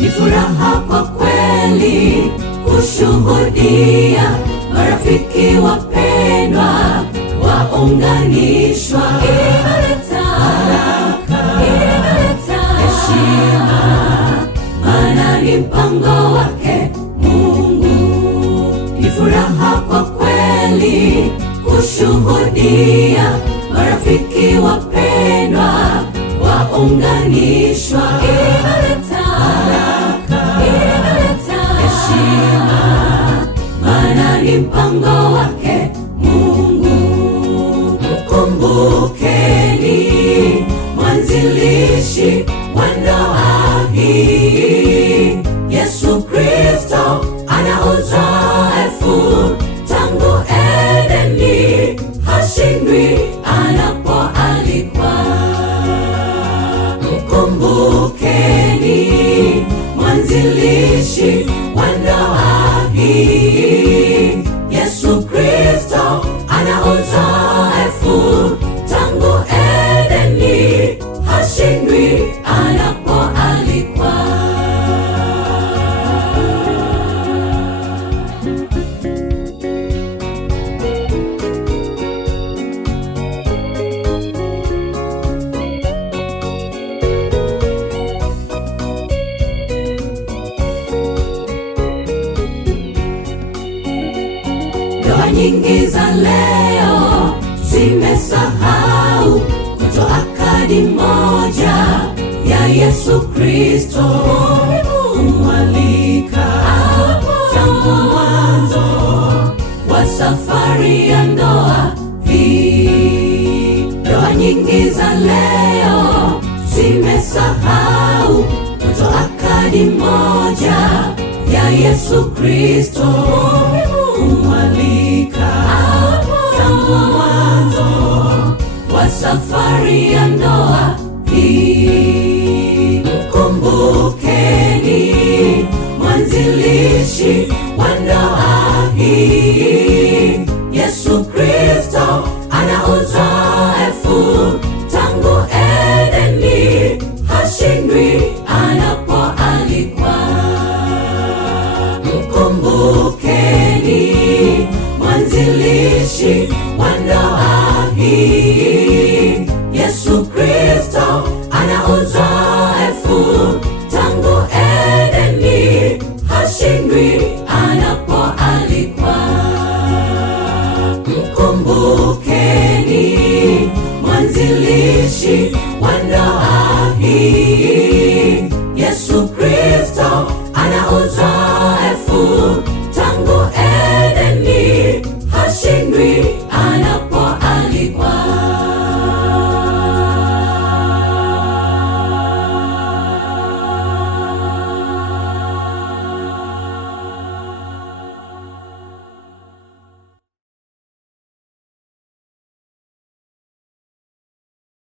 Ni furaha kwa kweli kushuhudia marafiki wapendwa waunganishwa. Inaleta baraka, inaleta heshima, maana ni mpango wake Mungu. Ni furaha kwa kweli kushuhudia marafiki wapendwa waunganishwa. Inaleta baraka, inaleta heshima, maana ni mpango wake Mungu. Mkumbukeni mwanzilishi wa ndoa hii, Yesu Kristo ana uzoefu tangu Edeni, hashindwi anapoalikwa. Mkumbukeni mwanzilishi wa ndoa hii, Yesu Kristo ana uzoefu tangu Edeni, hashindwi anapoalikwa. Ndoa nyingi za leo zimesahau kutoa kadi moja ya Yesu Kristo, kumwalika tangu mwanzo wa safari ya ndoa hii. Ndoa nyingi za leo zimesahau kutoa kadi moja ya Yesu Kristo, kumwalika tangu mwanzo wa safari ya ndoa hii. Mkumbukeni mwanzilishi wa ndoa hii, Yesu Kristo ana uzoefu tangu Edeni, hashindwi anapoalikwa. Mkumbukeni mwanzilishi wa ndoa hii, Yesu Kristo ana uzoefu tangu Edeni, hashindwi anapoalikwa. Mkumbukeni mwanzilishi